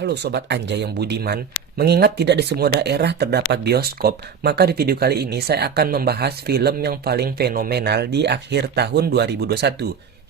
Halo Sobat Anjay yang budiman, mengingat tidak di semua daerah terdapat bioskop, maka di video kali ini saya akan membahas film yang paling fenomenal di akhir tahun 2021,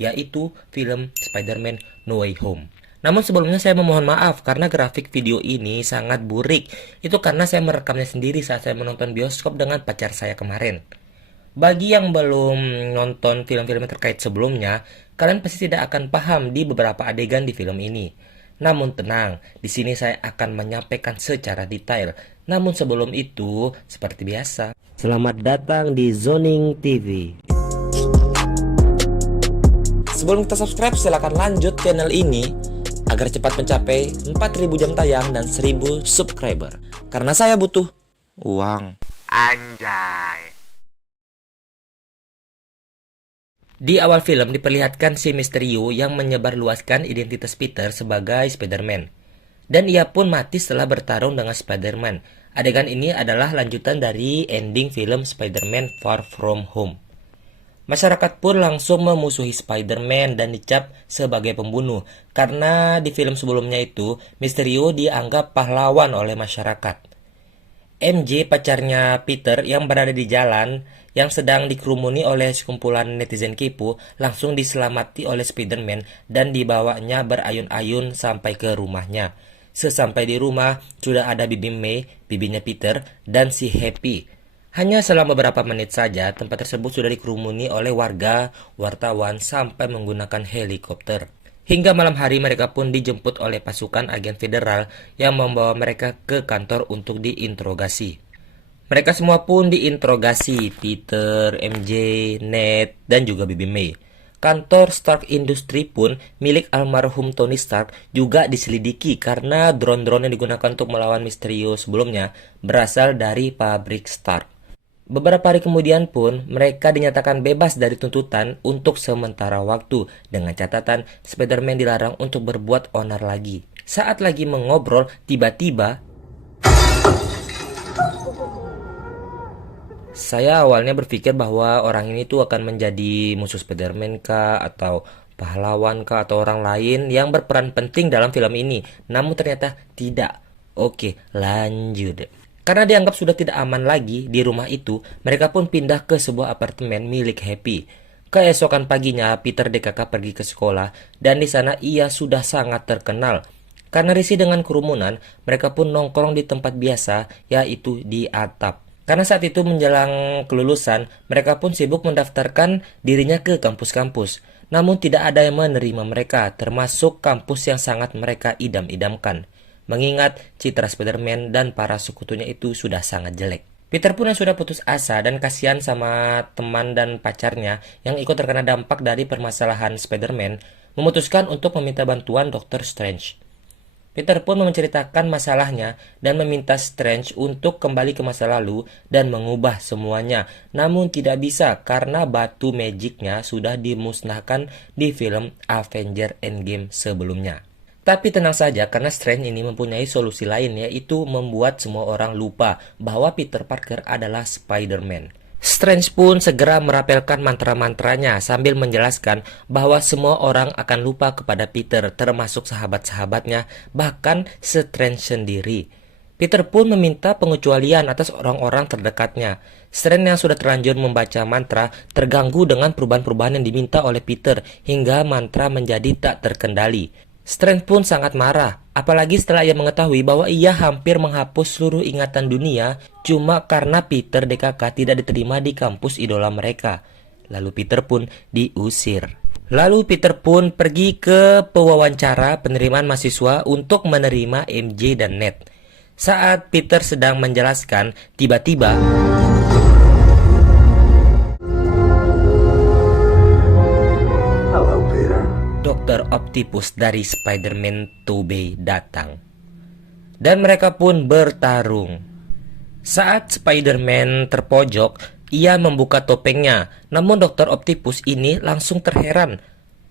yaitu film Spider-Man No Way Home. Namun sebelumnya saya memohon maaf karena grafik video ini sangat burik. Itu karena saya merekamnya sendiri saat saya menonton bioskop dengan pacar saya kemarin. Bagi yang belum nonton film-film terkait sebelumnya, kalian pasti tidak akan paham di beberapa adegan di film ini. Namun tenang, di sini saya akan menyampaikan secara detail. Namun sebelum itu, seperti biasa, selamat datang di Zoning TV. Sebelum kita subscribe, silakan lanjut channel ini agar cepat mencapai 4000 jam tayang dan 1000 subscriber. Karena saya butuh uang. Anjay. Di awal film diperlihatkan si Mysterio yang menyebarluaskan identitas Peter sebagai Spider-Man. Dan ia pun mati setelah bertarung dengan Spider-Man. Adegan ini adalah lanjutan dari ending film Spider-Man Far From Home. Masyarakat pun langsung memusuhi Spider-Man dan dicap sebagai pembunuh. Karena di film sebelumnya itu, Mysterio dianggap pahlawan oleh masyarakat. MJ, pacarnya Peter yang berada di jalan yang sedang dikerumuni oleh sekumpulan netizen kepo, langsung diselamati oleh Spider-Man dan dibawanya berayun-ayun sampai ke rumahnya. Sesampai di rumah, sudah ada Bibi May, bibinya Peter, dan si Happy. Hanya selama beberapa menit saja, tempat tersebut sudah dikerumuni oleh warga, wartawan, sampai menggunakan helikopter. Hingga malam hari mereka pun dijemput oleh pasukan agen federal yang membawa mereka ke kantor untuk diinterogasi. Mereka semua pun diinterogasi, Peter, MJ, Ned, dan juga Bibi May. Kantor Stark Industry pun milik almarhum Tony Stark juga diselidiki karena drone-drone yang digunakan untuk melawan Mysterio sebelumnya berasal dari pabrik Stark. Beberapa hari kemudian pun mereka dinyatakan bebas dari tuntutan untuk sementara waktu dengan catatan Spider-Man dilarang untuk berbuat onar lagi. Saat lagi mengobrol, tiba-tiba saya awalnya berpikir bahwa orang ini tuh akan menjadi musuh Spider-Man kah atau pahlawan kah atau orang lain yang berperan penting dalam film ini. Namun ternyata tidak. Oke, lanjut. Karena dianggap sudah tidak aman lagi di rumah itu, mereka pun pindah ke sebuah apartemen milik Happy. Keesokan paginya, Peter DKK pergi ke sekolah dan di sana ia sudah sangat terkenal. Karena risih dengan kerumunan, mereka pun nongkrong di tempat biasa, yaitu di atap. Karena saat itu menjelang kelulusan, mereka pun sibuk mendaftarkan dirinya ke kampus-kampus. Namun tidak ada yang menerima mereka, termasuk kampus yang sangat mereka idam-idamkan. Mengingat citra Spider-Man dan para sekutunya itu sudah sangat jelek. Peter pun yang sudah putus asa dan kasihan sama teman dan pacarnya yang ikut terkena dampak dari permasalahan Spider-Man, memutuskan untuk meminta bantuan Dr. Strange. Peter pun menceritakan masalahnya dan meminta Strange untuk kembali ke masa lalu dan mengubah semuanya. Namun tidak bisa karena batu magicnya sudah dimusnahkan di film Avengers Endgame sebelumnya. Tapi tenang saja karena Strange ini mempunyai solusi lain, yaitu membuat semua orang lupa bahwa Peter Parker adalah Spider-Man. Strange pun segera merapelkan mantra-mantranya sambil menjelaskan bahwa semua orang akan lupa kepada Peter, termasuk sahabat-sahabatnya, bahkan Strange sendiri. Peter pun meminta pengecualian atas orang-orang terdekatnya. Strange yang sudah terlanjur membaca mantra terganggu dengan perubahan-perubahan yang diminta oleh Peter hingga mantra menjadi tak terkendali. Strange pun sangat marah, apalagi setelah ia mengetahui bahwa ia hampir menghapus seluruh ingatan dunia cuma karena Peter DKK tidak diterima di kampus idola mereka. Lalu Peter pun diusir. Lalu Peter pun pergi ke pewawancara penerimaan mahasiswa untuk menerima MJ dan Ned. Saat Peter sedang menjelaskan, tiba-tiba Dr. Octopus dari Spider-Man Tobey datang. Dan mereka pun bertarung. Saat Spider-Man terpojok, ia membuka topengnya. Namun Dr. Octopus ini langsung terheran.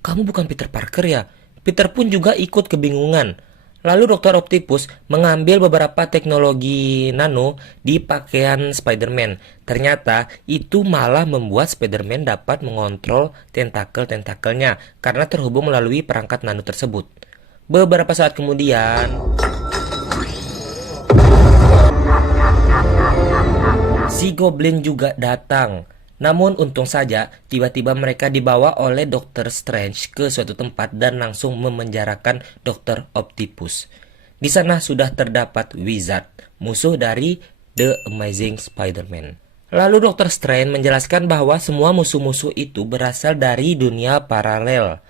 "Kamu bukan Peter Parker ya?" Peter pun juga ikut kebingungan. Lalu Dr. Octopus mengambil beberapa teknologi nano di pakaian Spider-Man. Ternyata itu malah membuat Spider-Man dapat mengontrol tentakel-tentakelnya karena terhubung melalui perangkat nano tersebut. Beberapa saat kemudian, Si Goblin juga datang. Namun untung saja tiba-tiba mereka dibawa oleh Dr. Strange ke suatu tempat dan langsung memenjarakan Dr. Octopus. Di sana sudah terdapat Wizard, musuh dari The Amazing Spider-Man. Lalu Dr. Strange menjelaskan bahwa semua musuh-musuh itu berasal dari dunia paralel.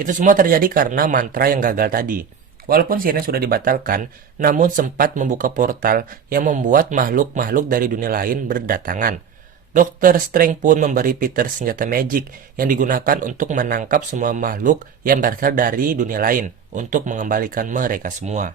Itu semua terjadi karena mantra yang gagal tadi. Walaupun sihirnya sudah dibatalkan, namun sempat membuka portal yang membuat makhluk-makhluk dari dunia lain berdatangan. Dr. Strange pun memberi Peter senjata magic yang digunakan untuk menangkap semua makhluk yang berasal dari dunia lain untuk mengembalikan mereka semua.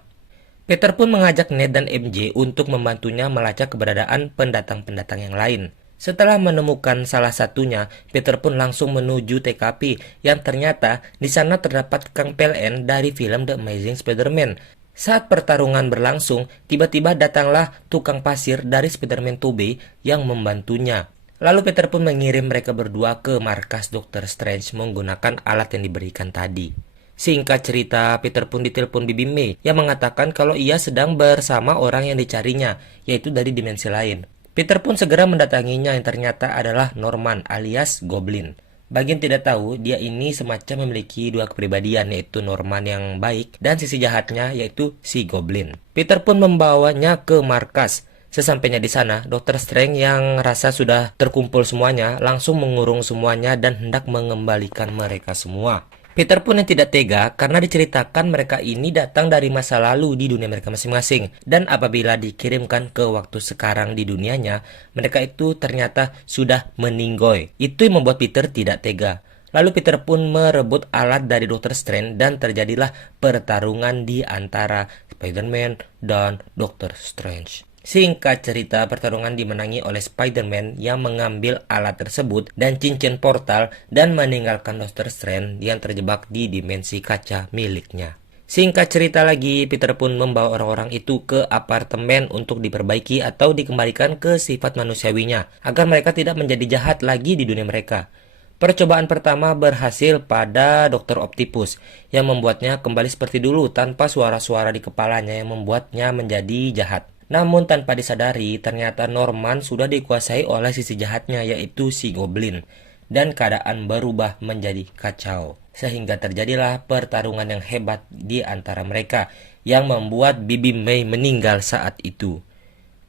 Peter pun mengajak Ned dan MJ untuk membantunya melacak keberadaan pendatang-pendatang yang lain. Setelah menemukan salah satunya, Peter pun langsung menuju TKP yang ternyata di sana terdapat Kang PLN dari film The Amazing Spider-Man. Saat pertarungan berlangsung, tiba-tiba datanglah tukang pasir dari Spider-Man Tobey yang membantunya. Lalu Peter pun mengirim mereka berdua ke markas Dr. Strange menggunakan alat yang diberikan tadi. Singkat cerita, Peter pun ditelepon Bibi May yang mengatakan kalau ia sedang bersama orang yang dicarinya, yaitu dari dimensi lain. Peter pun segera mendatanginya yang ternyata adalah Norman alias Goblin. Bagi yang tidak tahu, dia ini semacam memiliki dua kepribadian, yaitu Norman yang baik dan sisi jahatnya yaitu si Goblin. Peter pun membawanya ke markas. Sesampainya di sana, Dr. Strange yang rasa sudah terkumpul semuanya langsung mengurung semuanya dan hendak mengembalikan mereka semua. Peter pun yang tidak tega karena diceritakan mereka ini datang dari masa lalu di dunia mereka masing-masing. Dan apabila dikirimkan ke waktu sekarang di dunianya, mereka itu ternyata sudah meninggoy. Itu yang membuat Peter tidak tega. Lalu Peter pun merebut alat dari Dr. Strange dan terjadilah pertarungan di antara Spider-Man dan Dr. Strange. Singkat cerita, pertarungan dimenangi oleh Spider-Man yang mengambil alat tersebut dan cincin portal dan meninggalkan Dr. Strange yang terjebak di dimensi kaca miliknya. Singkat cerita lagi, Peter pun membawa orang-orang itu ke apartemen untuk diperbaiki atau dikembalikan ke sifat manusiawinya agar mereka tidak menjadi jahat lagi di dunia mereka. Percobaan pertama berhasil pada Dr. Octopus yang membuatnya kembali seperti dulu tanpa suara-suara di kepalanya yang membuatnya menjadi jahat. Namun tanpa disadari, ternyata Norman sudah dikuasai oleh sisi jahatnya yaitu si Goblin. Dan keadaan berubah menjadi kacau. Sehingga terjadilah pertarungan yang hebat di antara mereka yang membuat Bibi May meninggal saat itu.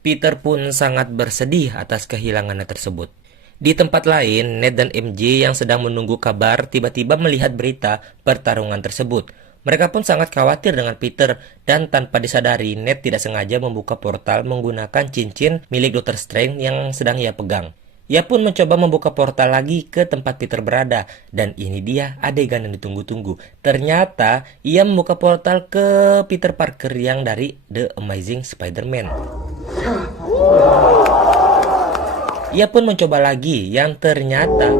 Peter pun sangat bersedih atas kehilangannya tersebut. Di tempat lain, Ned dan MJ yang sedang menunggu kabar tiba-tiba melihat berita pertarungan tersebut. Mereka pun sangat khawatir dengan Peter dan tanpa disadari Ned tidak sengaja membuka portal menggunakan cincin milik Dr. Strange yang sedang ia pegang. Ia pun mencoba membuka portal lagi ke tempat Peter berada dan ini dia adegan yang ditunggu-tunggu. Ternyata ia membuka portal ke Peter Parker yang dari The Amazing Spider-Man. Ia pun mencoba lagi yang ternyata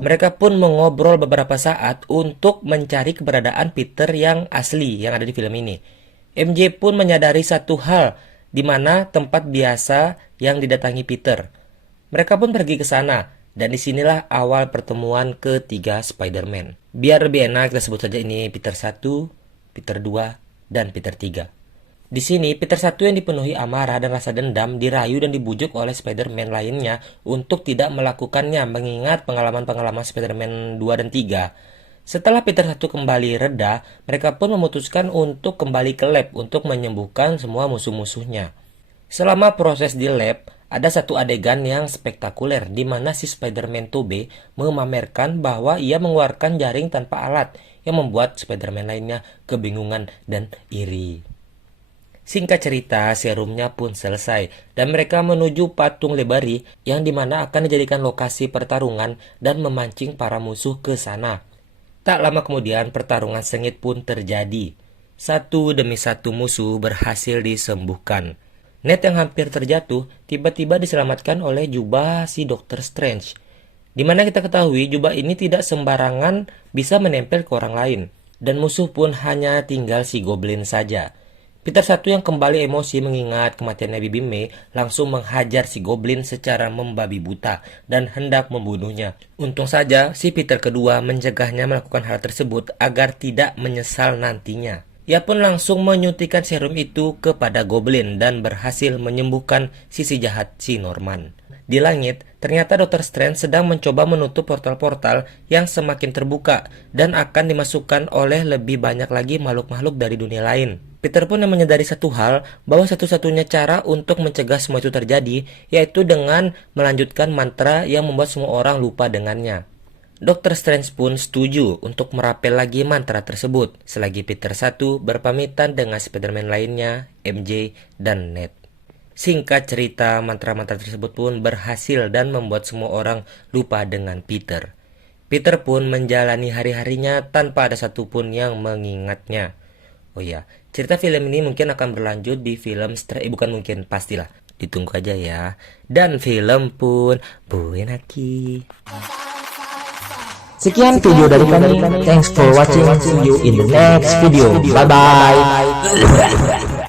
mereka pun mengobrol beberapa saat untuk mencari keberadaan Peter yang asli yang ada di film ini. MJ pun menyadari satu hal di mana tempat biasa yang didatangi Peter. Mereka pun pergi ke sana dan disinilah awal pertemuan ketiga Spider-Man. Biar lebih enak kita sebut saja ini Peter 1, Peter 2, dan Peter 3. Di sini, Peter 1 yang dipenuhi amarah dan rasa dendam dirayu dan dibujuk oleh Spider-Man lainnya untuk tidak melakukannya mengingat pengalaman-pengalaman Spider-Man 2 dan 3. Setelah Peter 1 kembali reda, mereka pun memutuskan untuk kembali ke lab untuk menyembuhkan semua musuh-musuhnya. Selama proses di lab, ada satu adegan yang spektakuler di mana si Spider-Man Tobey memamerkan bahwa ia mengeluarkan jaring tanpa alat yang membuat Spider-Man lainnya kebingungan dan iri. Singkat cerita, serumnya pun selesai dan mereka menuju patung Lebari yang dimana akan dijadikan lokasi pertarungan dan memancing para musuh ke sana. Tak lama kemudian pertarungan sengit pun terjadi. Satu demi satu musuh berhasil disembuhkan. Ned yang hampir terjatuh tiba-tiba diselamatkan oleh jubah si Dr. Strange. Dimana kita ketahui jubah ini tidak sembarangan bisa menempel ke orang lain. Dan musuh pun hanya tinggal si Goblin saja. Peter 1 yang kembali emosi mengingat kematiannya Bibi May langsung menghajar si Goblin secara membabi buta dan hendak membunuhnya. Untung saja si Peter kedua mencegahnya melakukan hal tersebut agar tidak menyesal nantinya. Ia pun langsung menyuntikkan serum itu kepada Goblin dan berhasil menyembuhkan sisi jahat si Norman. Di langit, ternyata Dr. Strange sedang mencoba menutup portal-portal yang semakin terbuka dan akan dimasukkan oleh lebih banyak lagi makhluk-makhluk dari dunia lain. Peter pun yang menyadari satu hal, bahwa satu-satunya cara untuk mencegah semua itu terjadi, yaitu dengan melanjutkan mantra yang membuat semua orang lupa dengannya. Dr. Strange pun setuju untuk merapel lagi mantra tersebut, selagi Peter satu berpamitan dengan Spider-Man lainnya, MJ, dan Ned. Singkat cerita, mantra-mantra tersebut pun berhasil dan membuat semua orang lupa dengan Peter. Peter pun menjalani hari-harinya tanpa ada satupun yang mengingatnya. Oh ya, cerita film ini mungkin akan berlanjut di film bukan mungkin, pastilah. Ditunggu aja ya. Dan film pun buenaki. Sekian video dari kami. Thanks for watching. See you in the next video. Bye bye.